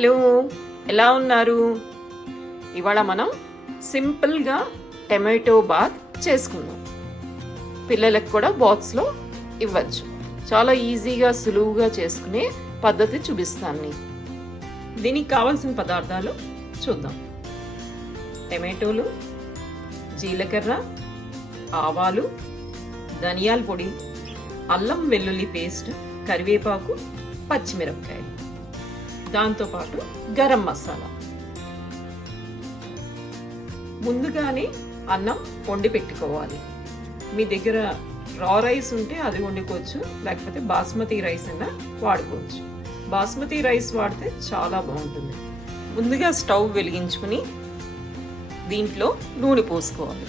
Hello, ఎలా ఉన్నారు? ఇవాళ మనం సింపుల్గా టమాటో బాత్ చేసుకుందాం. పిల్లలకు కూడా బాక్స్లో ఇవ్వచ్చు. చాలా ఈజీగా సులువుగా చేసుకునే పద్ధతి చూపిస్తాను నేను. దీనికి కావాల్సిన పదార్థాలు చూద్దాం. టమాటోలు, జీలకర్ర, ఆవాలు, ధనియాల పొడి, అల్లం వెల్లుల్లి పేస్ట్, కరివేపాకు, పచ్చిమిరపకాయలు, దాంతోపాటు గరం మసాలా. ముందుగానే అన్నం వండి పెట్టుకోవాలి. మీ దగ్గర రా రైస్ ఉంటే అది వండుకోవచ్చు, లేకపోతే బాస్మతి రైస్ అయినా వాడుకోవచ్చు. బాస్మతి రైస్ వాడితే చాలా బాగుంటుంది. ముందుగా స్టవ్ వెలిగించుకుని దీంట్లో నూనె పోసుకోవాలి.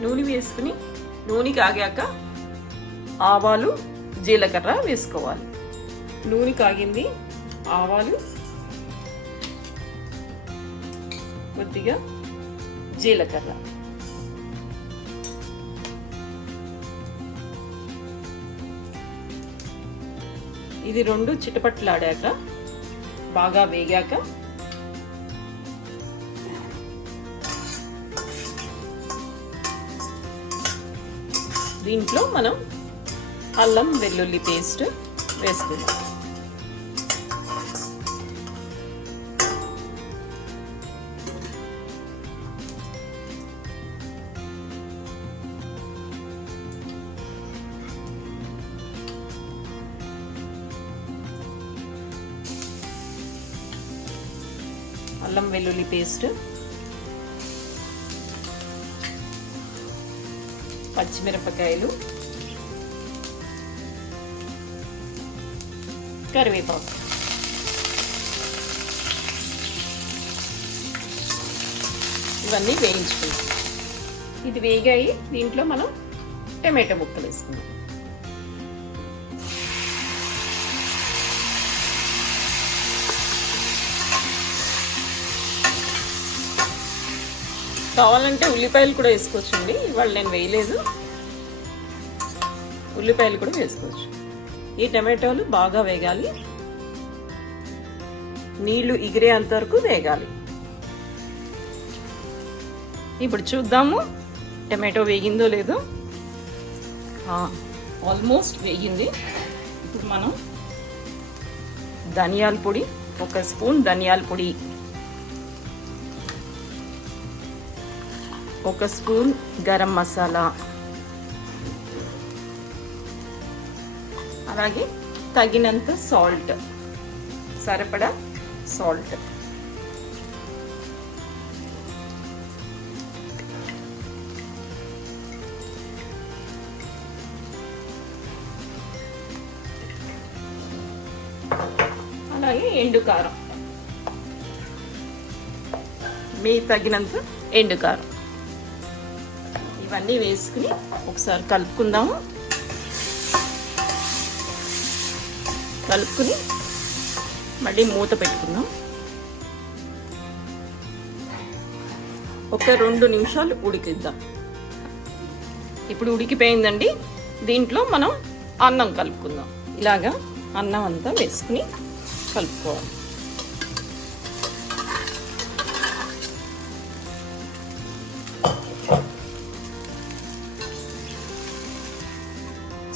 నూనె వేసుకుని నూనె కాగాక ఆవాలు, జీలకర్ర వేసుకోవాలి. నూనె కాగింది, ఆవాలు, కొద్దిగా జీలకర్ర, ఇది రెండు చిటపట్లాడాక బాగా వేగాక దీంట్లో మనం అల్లం వెల్లుల్లి పేస్ట్ వేసుకుందాం. అల్లం వెల్లుల్లి పేస్ట్, పచ్చిమిరపకాయలు, కరివేపాకు, ఇవన్నీ వేయించుకుందాం. ఇది వేగాయి, దీంట్లో మనం టమాటో ముక్కలు వేసుకుందాం. కావాలంటే ఉల్లిపాయలు కూడా వేసుకోవచ్చండి. ఇవాళ నేను వేయలేదు, ఉల్లిపాయలు కూడా వేసుకోవచ్చు. ఈ టమాటోలు బాగా వేగాలి, నీళ్లు ఎగిరేంత వరకు వేగాలి. ఇప్పుడు చూద్దాము టమాటో వేగిందో లేదో. ఆల్మోస్ట్ వేగింది. ఇప్పుడు మనం ధనియాల పొడి, 1 స్పూన్ ధనియాల పొడి, 1 స్పూన్ గరం మసాలా, అలాగే తగినంత సాల్ట్, సరిపడా సాల్ట్, అలాగే ఎండు కారం, మీ తగినంత ఎండు కారం. ఇవన్నీ వేసుకుని ఒకసారి కలుపుకుందాము. కలుపుకుని మళ్ళీ మూత పెట్టుకుందాం. ఒక 2 నిమిషాలు ఉడికిద్దాం. ఇప్పుడు ఉడికిపోయిందండి. దీంట్లో మనం అన్నం కలుపుకుందాం. ఇలాగా అన్నం అంతా వేసుకుని కలుపుకోవాలి.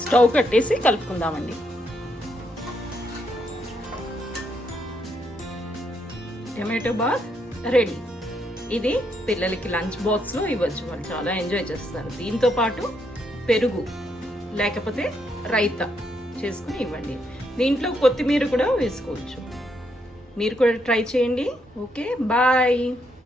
స్టవ్ కట్టేసి కలుపుకుందామండి. Tomato bath ready. ఇది పిల్లలకి లంచ్ బాక్స్లో ఇవ్వచ్చు, వాళ్ళు చాలా ఎంజాయ్ చేస్తారు. దీంతో పాటు పెరుగు లేకపోతే రైతా చేసుకుని ఇవ్వండి. దీంట్లో కొత్తిమీర కూడా వేసుకోవచ్చు. మీరు కూడా ట్రై చేయండి. Okay, bye.